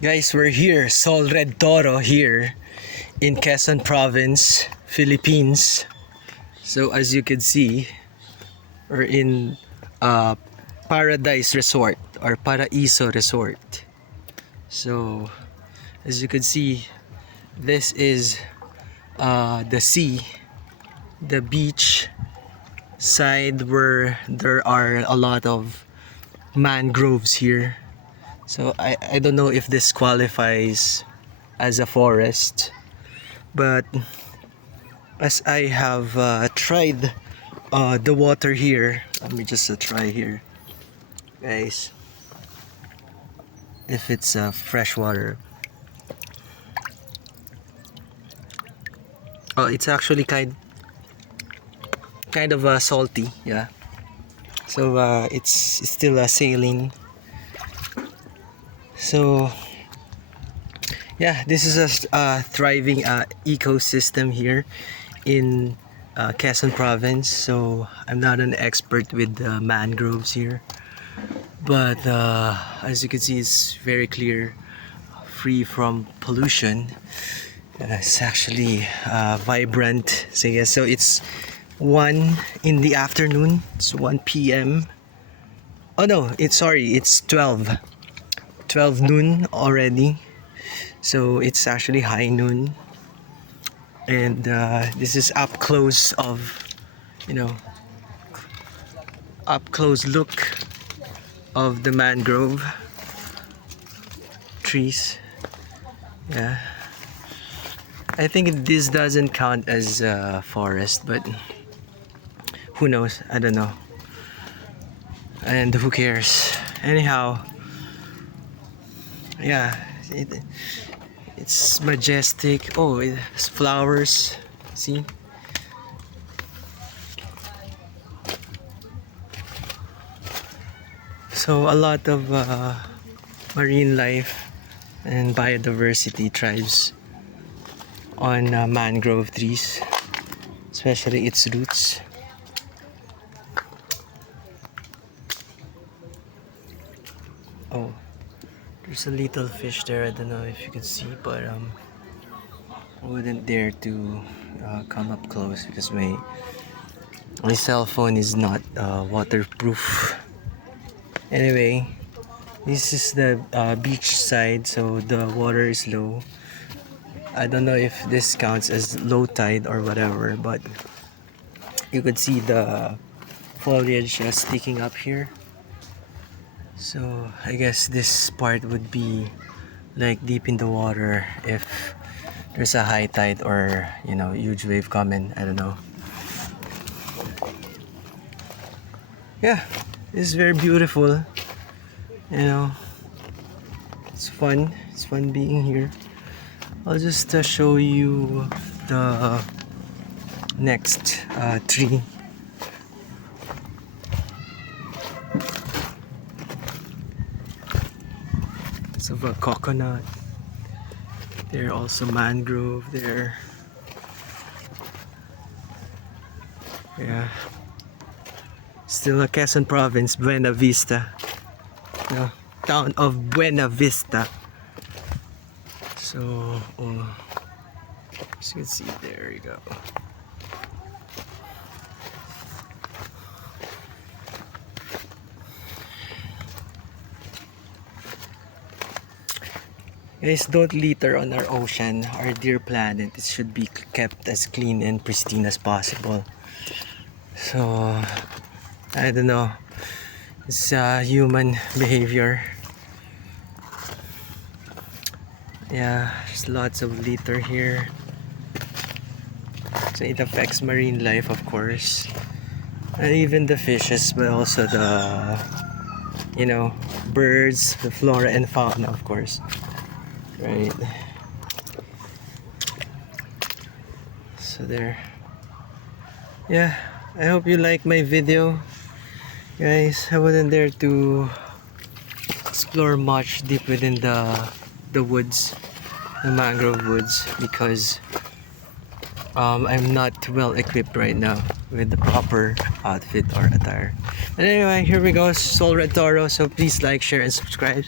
Guys, we're here, Sol Red Toro here in Quezon Province, Philippines. So as you can see, we're in Paradise Resort or Paraiso Resort. So as you can see, this is the sea, the beach side where there are a lot of mangroves here. So I don't know if this qualifies as a forest, but as I have tried the water here, let me just try here, guys, if it's fresh water. Oh, it's actually kind of salty, yeah. So it's still saline. So yeah, this is a thriving ecosystem here in Quezon Province. So I'm not an expert with mangroves here, but as you can see, it's very clear, free from pollution. It's actually vibrant. So yeah, so it's 1 in the afternoon. It's 1 p.m. Oh no, it's 12 noon already. So it's actually high noon, and this is up close up close look of the mangrove trees. Yeah, I think this doesn't count as a forest, but who knows? I don't know, and who cares anyhow. Yeah, it's majestic. Oh, it has flowers. See? So a lot of marine life and biodiversity thrives on mangrove trees, especially its roots. Oh, there's a little fish there. I don't know if you can see, but I wouldn't dare to come up close because my cell phone is not waterproof. Anyway, this is the beach side, so the water is low. I don't know if this counts as low tide or whatever, but you could see the foliage sticking up here. So I guess this part would be like deep in the water if there's a high tide or huge wave coming. I don't know. Yeah, it's very beautiful. It's fun being here. I'll just show you the next tree. It's of a coconut. There also mangrove there. Yeah. Still a Quezon Province, Buena Vista. The town of Buena Vista. So, as you can see, there you go. Guys, don't litter on our ocean, our dear planet. It should be kept as clean and pristine as possible. So, I don't know. It's human behavior. Yeah, there's lots of litter here. So it affects marine life, of course. And even the fishes, but also the, birds, the flora and fauna, of course. Right. So there. Yeah, I hope you like my video. Guys, I wouldn't dare to explore much deep within the woods, the mangrove woods, because I'm not well equipped right now with the proper outfit or attire. But anyway, here we go, Sol Red Toro. So please like, share, and subscribe,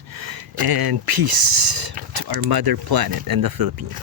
and peace. to our mother planet and the Philippines.